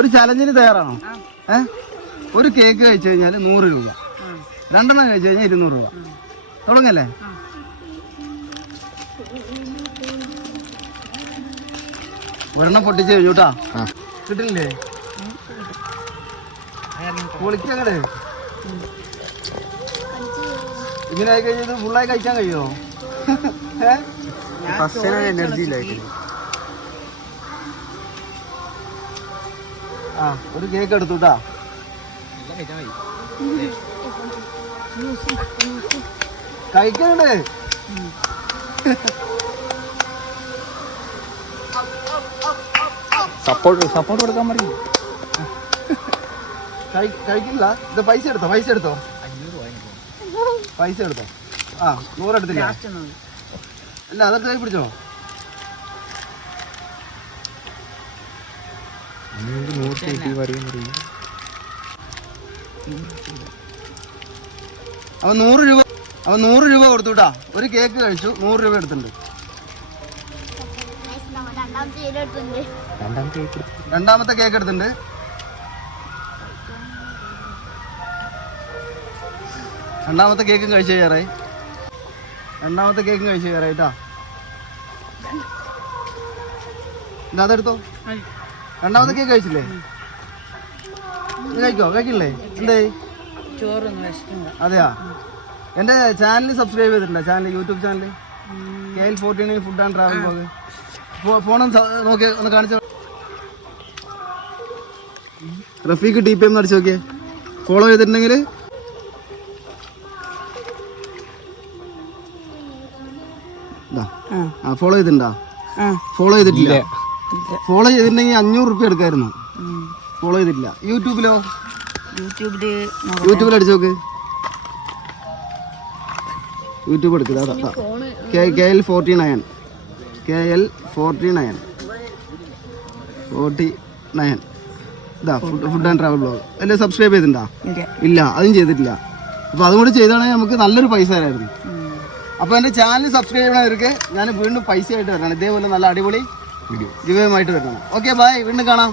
ഒരു ചലഞ്ചിന് തയ്യാറാണോ? ഒരു കേക്ക് കഴിച്ചു കഴിഞ്ഞാൽ 100 രൂപ, 2 എണ്ണം കഴിച്ചു കഴിഞ്ഞാൽ 200 രൂപ. തുടങ്ങല്ലേ? ഒരെണ്ണം പൊട്ടിച്ച് കഴിഞ്ഞൂട്ടാ. കിട്ടില്ലേ? പൊളിക്കങ്ങട് ഇങ്ങനെ ആയി കഴിഞ്ഞത് ഫുള്ളായി കഴിക്കാൻ കഴിയുമോ? എനർജി ഒരു കേക്ക് എടുത്തുട്ടാ. കഴിക്കണ്ടേ? സപ്പോർട്ട് കൊടുക്കാൻ പറയും. കഴിക്കില്ല. ഇത് പൈസ എടുത്തോ? പൈസ എടുത്തോ? 100 എടുത്തില്ല. അല്ല അതൊക്കെ കൈ പിടിച്ചോ. അവൻ 100 രൂപ കൊടുത്തുട്ടാ. ഒരു കേക്ക് കഴിച്ചു, 100 രൂപ എടുത്തിട്ടുണ്ട്. രണ്ടാമത്തെ കേക്ക് എടുത്തിട്ടുണ്ട്. രണ്ടാമത്തെ കേക്കും കഴിച്ചു കയറായി. കേട്ടാ. അതെടുത്തോ. രണ്ടാമത്തെ കേക്ക് കഴിച്ചില്ലേ? കഴിക്കില്ലേ? എന്തേ? അതെയാ. എന്റെ ചാനൽ സബ്സ്ക്രൈബ് ചെയ്തിട്ടുണ്ടോ? YouTube channel KL14 food and travel blog. ഫോണും നോക്കി ഒന്ന് കാണിച്ചോ. റഫീഖ് TPM അടിച്ചു നോക്കിയേ. ഫോളോ ചെയ്തിട്ടുണ്ടെങ്കിൽ ഫോളോ ചെയ്തിട്ടുണ്ടോ? ഫോളോ ചെയ്തിട്ടില്ല. ഫോളോ ചെയ്തിട്ടുണ്ടെങ്കിൽ 500 റുപ്യ എടുക്കായിരുന്നു. ഫോളോ ചെയ്തിട്ടില്ല. യൂട്യൂബിലോ? യൂട്യൂബിൽ അടിച്ചു നോക്ക്. യൂട്യൂബ് എടുക്കുക. KL49 ഇതാ ഫുഡ് ആൻഡ് ട്രാവൽ ബ്ലോഗ്. അല്ലേ സബ്സ്ക്രൈബ് ചെയ്തിട്ടുണ്ടോ? ഇല്ല, അതും ചെയ്തിട്ടില്ല. അപ്പൊ അതും കൂടി ചെയ്താണെങ്കിൽ നമുക്ക് നല്ലൊരു പൈസ തരായിരുന്നു. അപ്പൊ എന്റെ ചാനൽ സബ്സ്ക്രൈബ് ചെയ്യണവർക്ക് ഞാൻ വീണ്ടും പൈസ ആയിട്ട് വരണം. ഇതേപോലെ നല്ല അടിപൊളി ഗിവേമായിട്ട് വരണം. ഓക്കെ ബൈ, വീണ്ടും കാണാം.